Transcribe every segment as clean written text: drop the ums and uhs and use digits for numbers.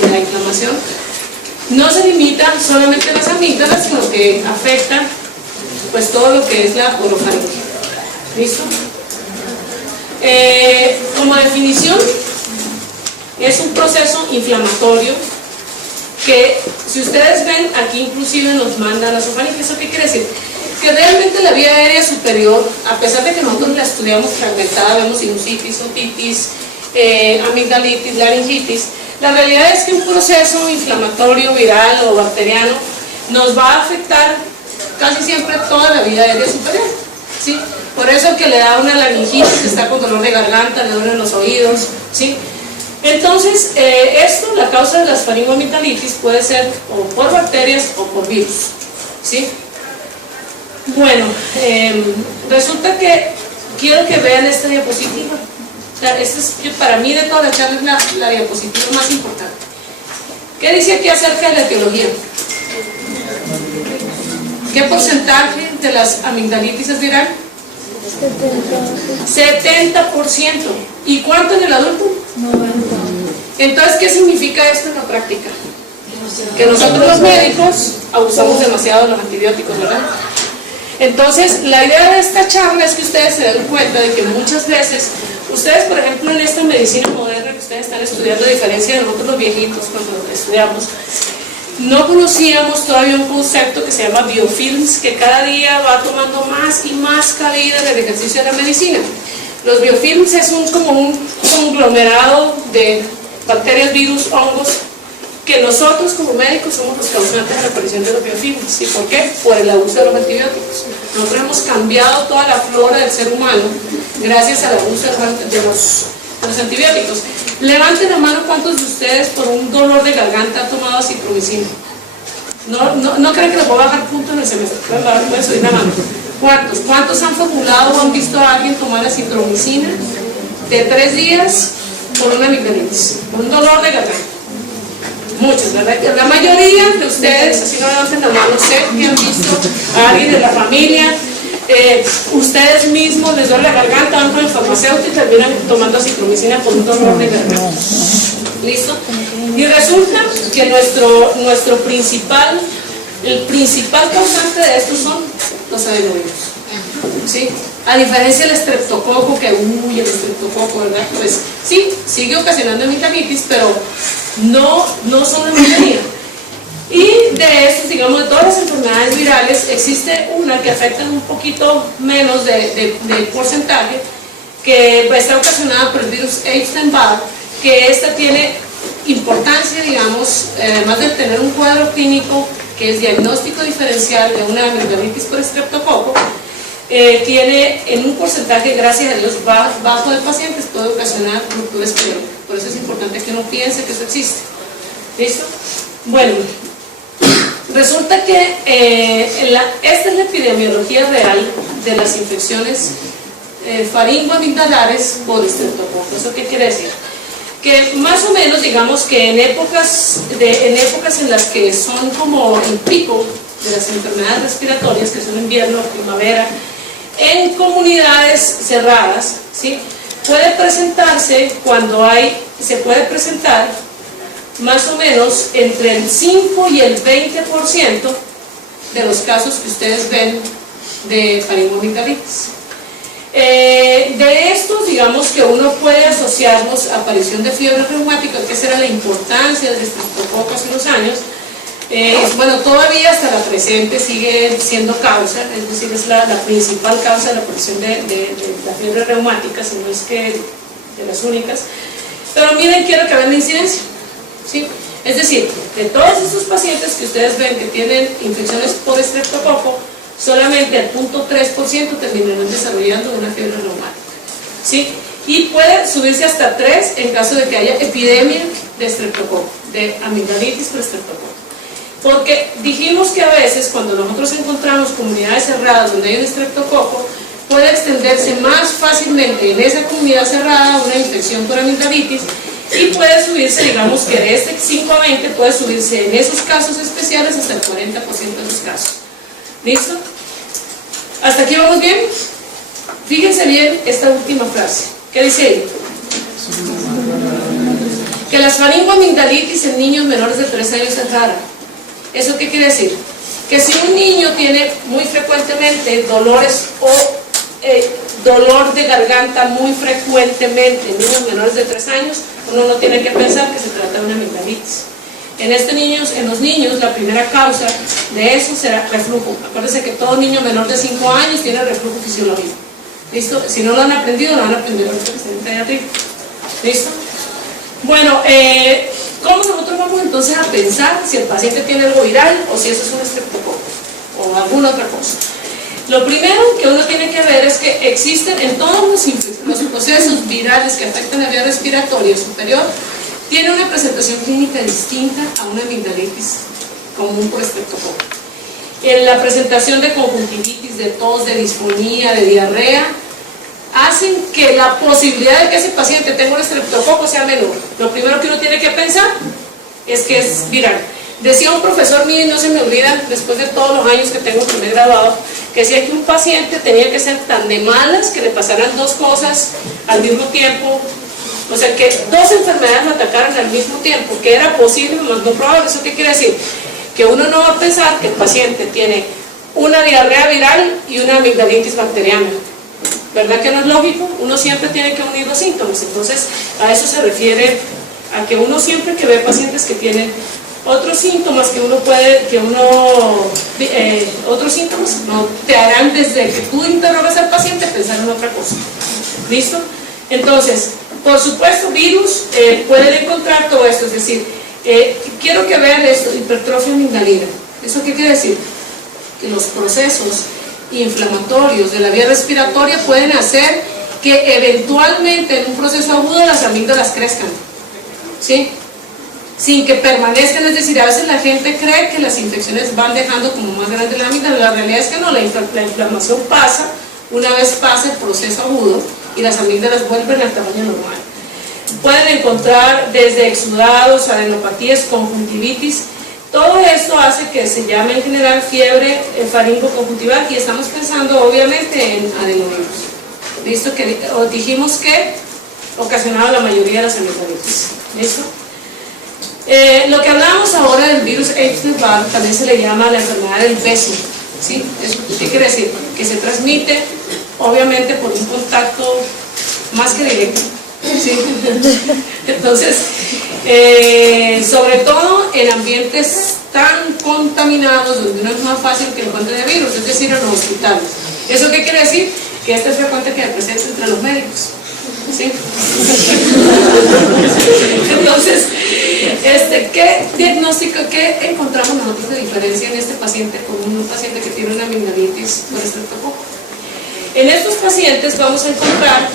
que la inflamación no se limita solamente a las amígdalas, sino que afecta pues todo lo que es la orofaringe. ¿Listo? Como definición, es un proceso inflamatorio que, si ustedes ven, aquí inclusive nos manda la nasofaringe. ¿Eso qué quiere decir? Que realmente la vía aérea superior, a pesar de que nosotros la estudiamos fragmentada, vemos sinusitis, otitis, amigdalitis, laringitis, la realidad es que un proceso inflamatorio, viral o bacteriano nos va a afectar casi siempre toda la vía aérea superior, ¿sí? Por eso que le da una laringitis, que está con dolor de garganta, le duelen los oídos, ¿sí? Entonces, esto, la causa de las faringoamigdalitis puede ser o por bacterias o por virus, ¿sí? Bueno, resulta que quiero que vean esta diapositiva. O sea, esta es, para mí de toda la charla es la diapositiva más importante. ¿Qué dice aquí acerca de la etiología? ¿Qué porcentaje de las amigdalitis es viral? 70%. ¿Y cuánto en el adulto? 90%. Entonces, ¿qué significa esto en la práctica? Que nosotros los médicos abusamos demasiado de los antibióticos, ¿verdad? Entonces, la idea de esta charla es que ustedes se den cuenta de que muchas veces, ustedes, por ejemplo, en esta medicina moderna que ustedes están estudiando, a diferencia de nosotros los viejitos cuando estudiamos, no conocíamos todavía un concepto que se llama biofilms, que cada día va tomando más y más cabida en el ejercicio de la medicina. Los biofilms es como un conglomerado de bacterias, virus, hongos, que nosotros como médicos somos los causantes de la aparición de los biofilms. ¿Y por qué? Por el abuso de los antibióticos. Nosotros hemos cambiado toda la flora del ser humano gracias al abuso de los antibióticos. Levanten la mano cuántos de ustedes por un dolor de garganta han tomado acitromicina. No creen que les voy a bajar punto en el semestre. Pueden subir la mano. ¿Cuántos han formulado o han visto a alguien tomar acitromicina de 3 días por una amigdalitis, por un dolor de garganta? Muchos, ¿verdad? La mayoría de ustedes, así no levanten la mano, sé que han visto a alguien de la familia, ustedes mismos les duele la garganta, van con el farmacéutico y terminan tomando acitromicina por un dolor de garganta. ¿Listo? Y resulta que nuestro principal causante de esto son los adenovirus, ¿sí? A diferencia del estreptococo, que el estreptococo, ¿verdad? Pues sí, sigue ocasionando amigdalitis, pero no son la mayoría. Y de estos, digamos, de todas las enfermedades virales, existe una que afecta un poquito menos de porcentaje, que está ocasionada por el virus Epstein-Barr, que esta tiene importancia, digamos, además de tener un cuadro clínico que es diagnóstico diferencial de una amigdalitis por estreptococo, tiene en un porcentaje, gracias a Dios, bajo de pacientes, puede ocasionar ruptura espleónica. Por eso es importante que uno piense que eso existe. ¿Listo? Bueno, resulta que esta es la epidemiología real de las infecciones faringoamigdalares por estreptococo. ¿Eso qué quiere decir? Que más o menos, digamos que en épocas en las que son como el pico de las enfermedades respiratorias, que son invierno, primavera, en comunidades cerradas, ¿sí? Puede presentarse se puede presentar más o menos entre el 5 y el 20% de los casos que ustedes ven de faringoamigdalitis. De estos, digamos que uno puede asociarlos a aparición de fiebre reumática, que esa era la importancia del estreptococo hace unos años. Bueno, todavía hasta la presente sigue siendo causa, es decir, es la principal causa de la aparición de la fiebre reumática, si no es que de las únicas. Pero miren, quiero que vean la incidencia, ¿sí? Es decir, de todos estos pacientes que ustedes ven que tienen infecciones por estreptococo, solamente el 0.3% terminarán desarrollando una fiebre reumática, ¿sí? Y puede subirse hasta 3 en caso de que haya epidemia de estreptococo, de amigdalitis por estreptococo. Porque dijimos que a veces cuando nosotros encontramos comunidades cerradas donde hay un estreptococo, puede extenderse más fácilmente en esa comunidad cerrada una infección por amigdalitis y puede subirse, digamos que de este 5 a 20 puede subirse en esos casos especiales hasta el 40% de los casos. ¿Listo? ¿Hasta aquí vamos bien? Fíjense bien esta última frase. ¿Qué dice ahí? Que la faringoamigdalitis en niños menores de 3 años es rara. ¿Eso qué quiere decir? Que si un niño tiene muy frecuentemente dolores o dolor de garganta muy frecuentemente en niños menores de 3 años, uno no tiene que pensar que se trata de una amigdalitis. En los niños, la primera causa de eso será reflujo. Acuérdense que todo niño menor de 5 años tiene reflujo fisiológico. ¿Listo? Si no lo han aprendido, lo van a aprender ahorita que estén en pediatría. ¿Listo? Bueno, ¿cómo nosotros vamos entonces a pensar si el paciente tiene algo viral o si eso es un estreptococo o alguna otra cosa? Lo primero que uno tiene que ver es que existen en todos los procesos virales que afectan la vía respiratoria superior, tiene una presentación clínica distinta a una amigdalitis común por estreptococo. En la presentación de conjuntivitis, de tos, de disfonía, de diarrea, hacen que la posibilidad de que ese paciente tenga un estreptococo sea menor. Lo primero que uno tiene que pensar es que es viral. Decía un profesor mío, y no se me olvida, después de todos los años que tengo que me he graduado, que decía que un paciente tenía que ser tan de malas que le pasaran 2 cosas al mismo tiempo, o sea, que 2 enfermedades lo atacaran al mismo tiempo, que era posible, más no probable. ¿Eso qué quiere decir? Que uno no va a pensar que el paciente tiene una diarrea viral y una amigdalitis bacteriana. ¿Verdad que no es lógico? Uno siempre tiene que unir los síntomas. Entonces, a eso se refiere, a que uno siempre que ve pacientes que tienen otros síntomas otros síntomas no te harán desde que tú interrogas al paciente pensar en otra cosa. ¿Listo? Entonces, por supuesto, virus pueden encontrar todo esto, es decir, quiero que vean esto, hipertrofia amigdalina. ¿Eso qué quiere decir? Que los procesos inflamatorios de la vía respiratoria pueden hacer que eventualmente en un proceso agudo las amígdalas crezcan, ¿sí? Sin que permanezcan. Es decir, a veces la gente cree que las infecciones van dejando como más grande la amígdala. La realidad es que no, la inflamación pasa una vez pasa el proceso agudo y las amígdalas vuelven al tamaño normal. Pueden encontrar desde exudados, adenopatías, conjuntivitis. Todo esto hace que se llame en general fiebre faringoconjuntival, y estamos pensando obviamente en adenovirus. ¿Listo? Que dijimos que ocasionaba la mayoría de las amigdalitis. ¿Listo? Lo que hablamos ahora del virus Epstein-Barr también se le llama la enfermedad del beso. ¿Sí? ¿Eso qué quiere decir? Que se transmite obviamente por un contacto más que directo. ¿Sí? Entonces, sobre todo en ambientes tan contaminados donde no es más fácil que encuentren el virus, es decir, en los hospitales. ¿Eso qué quiere decir? Que es frecuente que presente entre los médicos. ¿Sí? Entonces, ¿qué diagnóstico, qué encontramos nosotros de diferencia en este paciente con un paciente que tiene una amigdalitis por estreptococo? En estos pacientes vamos a encontrar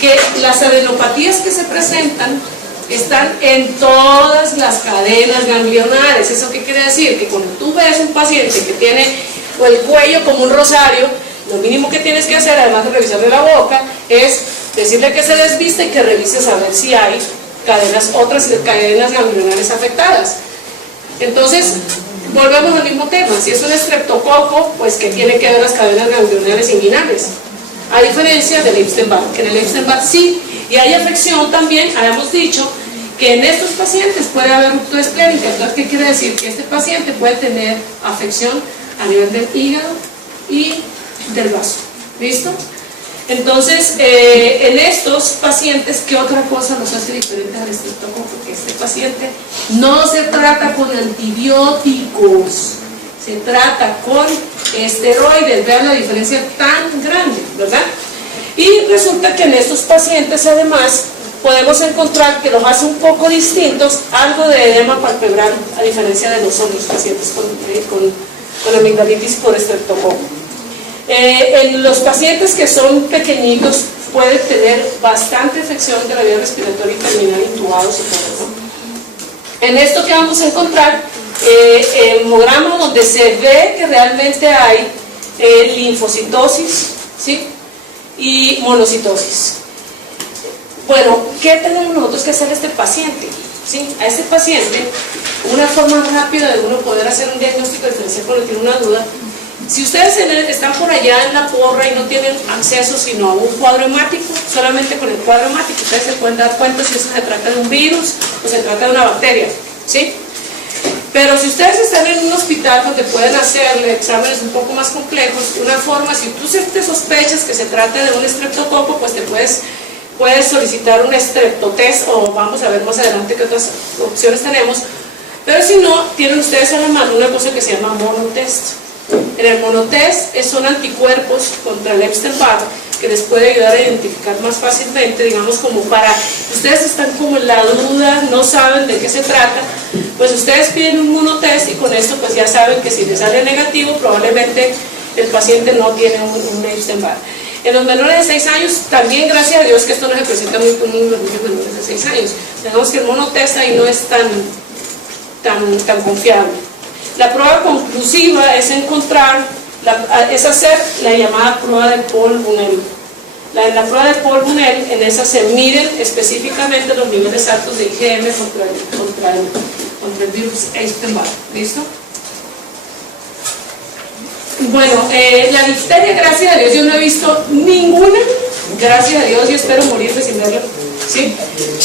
que las adenopatías que se presentan están en todas las cadenas ganglionares. ¿Eso qué quiere decir? Que cuando tú ves un paciente que tiene el cuello como un rosario, lo mínimo que tienes que hacer, además de revisarle la boca, es decirle que se desviste y que revises a ver si hay otras cadenas ganglionares afectadas. Entonces, volvemos al mismo tema. Si es un estreptococo, pues que tiene que ver las cadenas ganglionares inguinales, a diferencia del Epstein-Barr, que en el Epstein-Barr sí, y hay afección también. Habíamos dicho que en estos pacientes puede haber ruptura esclérica. Entonces, ¿qué quiere decir? Que este paciente puede tener afección a nivel del hígado y del vaso. ¿Listo? Entonces, en estos pacientes, ¿qué otra cosa los hace diferentes al estreptococo? Que este paciente no se trata con antibióticos, se trata con esteroides. Vean la diferencia tan grande, ¿verdad? Y resulta que en estos pacientes, además, podemos encontrar que los hace un poco distintos, algo de edema palpebral, a diferencia de los otros pacientes con amigdalitis por estreptococo. En los pacientes que son pequeñitos pueden tener bastante infección de la vía respiratoria y terminar intubados y todo, ¿no? En esto que vamos a encontrar, hemograma donde se ve que realmente hay linfocitosis, ¿sí? Y monocitosis. Bueno, ¿qué tenemos nosotros que hacer a este paciente? ¿Sí? A este paciente, una forma rápida de uno poder hacer un diagnóstico diferencial cuando tiene una duda, Si ustedes están por allá en la porra y no tienen acceso sino a un cuadro hemático, solamente con el cuadro hemático ustedes se pueden dar cuenta si eso se trata de un virus o se trata de una bacteria, ¿sí? Pero si ustedes están en un hospital donde pueden hacerle exámenes un poco más complejos, una forma, si tú te sospechas que se trata de un estreptococo, pues te puedes solicitar un estreptotest, o vamos a ver más adelante qué otras opciones tenemos. Pero si no, tienen ustedes a la mano una cosa que se llama monotest. En el monotest son anticuerpos contra el Epstein-Barr que les puede ayudar a identificar más fácilmente, digamos, como para, ustedes están como en la duda, no saben de qué se trata, pues ustedes piden un monotest y con esto pues ya saben que si les sale negativo probablemente el paciente no tiene un Epstein-Barr. En los menores de 6 años, también gracias a Dios que esto no se presenta muy común en los niños menores de 6 años. Tenemos que el monotest ahí no es tan confiable. La prueba conclusiva es hacer la llamada prueba de Paul Bunel. En la prueba de Paul Bunel, en esa se miden específicamente los niveles altos de IgM contra el virus Epstein-Barr. ¿Listo? Bueno, la difteria, gracias a Dios, yo no he visto ninguna, gracias a Dios, y espero morirme sin verla, ¿sí?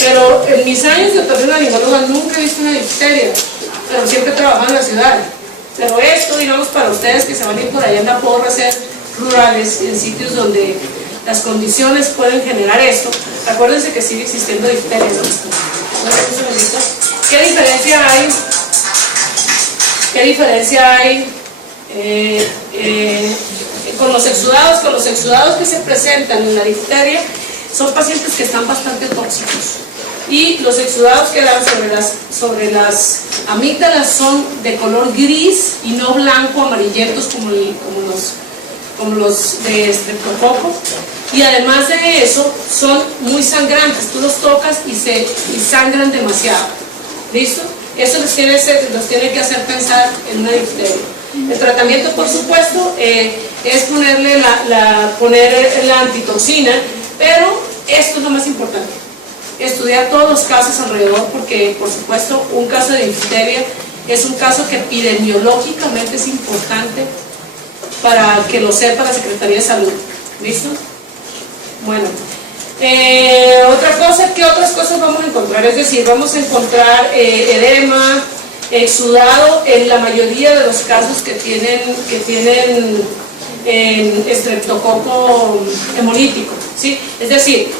Pero en mis años de otorrinolaringóloga nunca he visto una difteria, pero siempre he trabajado en la ciudad. Pero esto, digamos, para ustedes que se van a ir por allá en la porra a ser rurales, en sitios donde las condiciones pueden generar esto, acuérdense que sigue existiendo difteria, ¿no? ¿Qué diferencia hay? ¿Qué diferencia hay con los exudados? Con los exudados que se presentan en la difteria son pacientes que están bastante tóxicos, y los exudados que dan sobre las amígdalas son de color gris y no blanco, amarillentos como los de estreptococo, y además de eso son muy sangrantes. Tú los tocas y sangran demasiado. ¿Listo? Eso los tiene que hacer pensar en una difteria. El tratamiento, por supuesto, es poner la antitoxina, pero esto es lo más importante: estudiar todos los casos alrededor, porque, por supuesto, un caso de difteria es un caso que epidemiológicamente es importante para que lo sepa la Secretaría de Salud. ¿Listo? Bueno, otra cosa, ¿qué otras cosas vamos a encontrar? Es decir, vamos a encontrar edema, exudado en la mayoría de los casos que tienen estreptococo hemolítico, ¿sí? Es decir,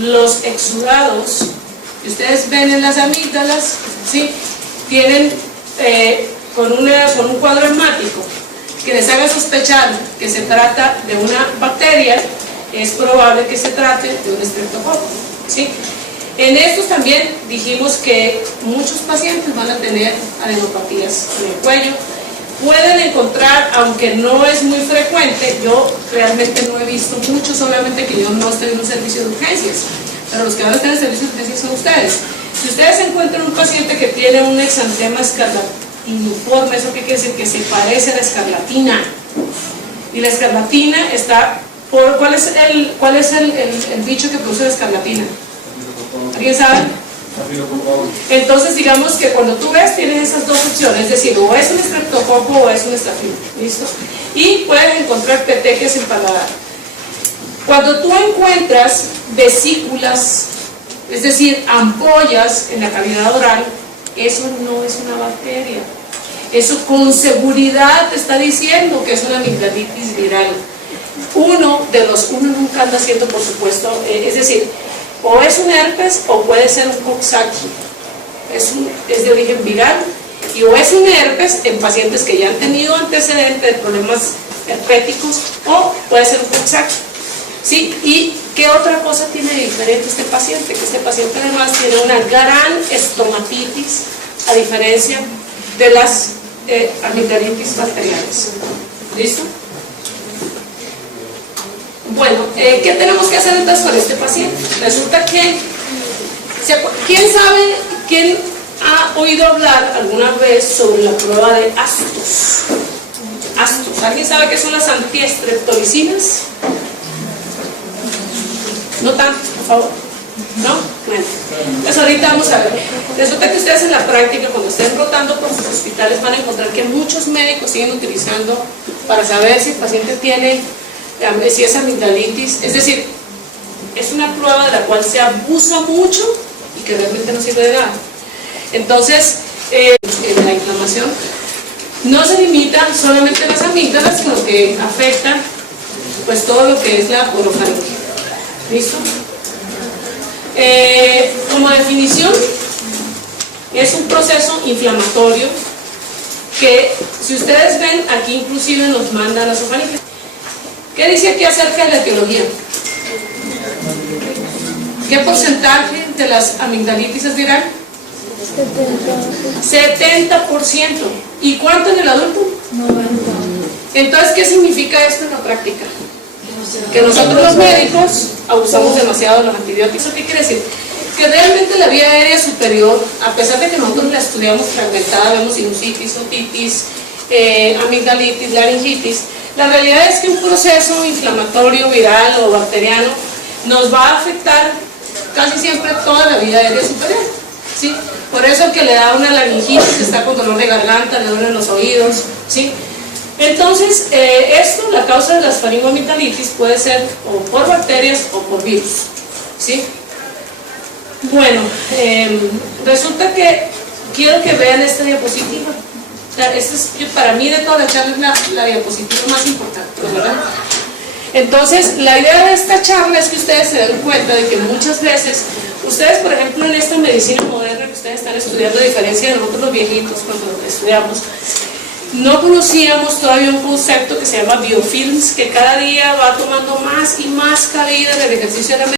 los exudados que ustedes ven en las amígdalas, ¿sí? Tienen con un cuadro hemático que les haga sospechar que se trata de una bacteria, es probable que se trate de un estreptococo, ¿sí? En estos también dijimos que muchos pacientes van a tener adenopatías en el cuello. Pueden encontrar, aunque no es muy frecuente, yo realmente no he visto mucho, solamente que yo no estoy en un servicio de urgencias, pero los que van a estar en el servicio de urgencias son ustedes. Si ustedes encuentran un paciente que tiene un exantema escarlatiniforme, ¿eso qué quiere decir? Que se parece a la escarlatina. Y la escarlatina está por... ¿Cuál es el bicho que produce la escarlatina? ¿Alguien sabe? Entonces, digamos que cuando tú ves, tienes esas dos opciones, es decir, o es un estreptococo o es un estafilo. ¿Listo? Y puedes encontrar petequias en paladar. Cuando tú encuentras vesículas, es decir, ampollas en la cavidad oral, eso no es una bacteria. Eso con seguridad te está diciendo que es una amigdalitis viral. Uno nunca anda haciendo, por supuesto, es decir, o es un herpes o puede ser un Coxsackie. Es de origen viral, y o es un herpes en pacientes que ya han tenido antecedentes de problemas herpéticos, o puede ser un Coxsackie. ¿Sí? ¿Y qué otra cosa tiene de diferente este paciente? Que este paciente además tiene una gran estomatitis, a diferencia de las amigdalitis bacterianas. ¿Listo? Bueno, ¿qué tenemos que hacer entonces con este paciente? Resulta que, ¿quién ha oído hablar alguna vez sobre la prueba de Astos? Astos, ¿alguien sabe qué son las antiestreptolicinas? No tanto, por favor. ¿No? Bueno, pues ahorita vamos a ver. Resulta que ustedes en la práctica, cuando estén rotando por sus hospitales, van a encontrar que muchos médicos siguen utilizando para saber si el paciente tiene, si es amigdalitis, es decir, es una prueba de la cual se abusa mucho y que realmente no sirve de nada. Entonces, la inflamación no se limita solamente a las amígdalas, sino que afecta pues todo lo que es la orofaringe. ¿Listo? Como definición, es un proceso inflamatorio que, si ustedes ven, aquí inclusive nos manda la orofaringe. ¿Qué dice aquí acerca de la etiología? ¿Qué porcentaje de las amigdalitis es viral? 70%. ¿Y cuánto en el adulto? 90%. Entonces, ¿qué significa esto en la práctica? Que nosotros los médicos abusamos demasiado de los antibióticos. ¿Eso qué quiere decir? Que realmente la vía aérea superior, a pesar de que nosotros la estudiamos fragmentada, vemos sinusitis, otitis, amigdalitis, laringitis, la realidad es que un proceso inflamatorio, viral o bacteriano nos va a afectar casi siempre toda la vía aérea superior, ¿sí? Por eso que le da una laringitis, está con dolor de garganta, le duelen los oídos, ¿sí? Entonces, la causa de las faringoamigdalitis puede ser o por bacterias o por virus, ¿sí? Bueno, resulta que quiero que vean esta diapositiva. O sea, para mí de toda la charla es la diapositiva más importante, ¿verdad? Entonces, la idea de esta charla es que ustedes se den cuenta de que muchas veces, ustedes, por ejemplo, en esta medicina moderna que ustedes están estudiando, a diferencia de nosotros los viejitos cuando estudiamos, no conocíamos todavía un concepto que se llama biofilms, que cada día va tomando más y más cabida en el ejercicio de la medicina.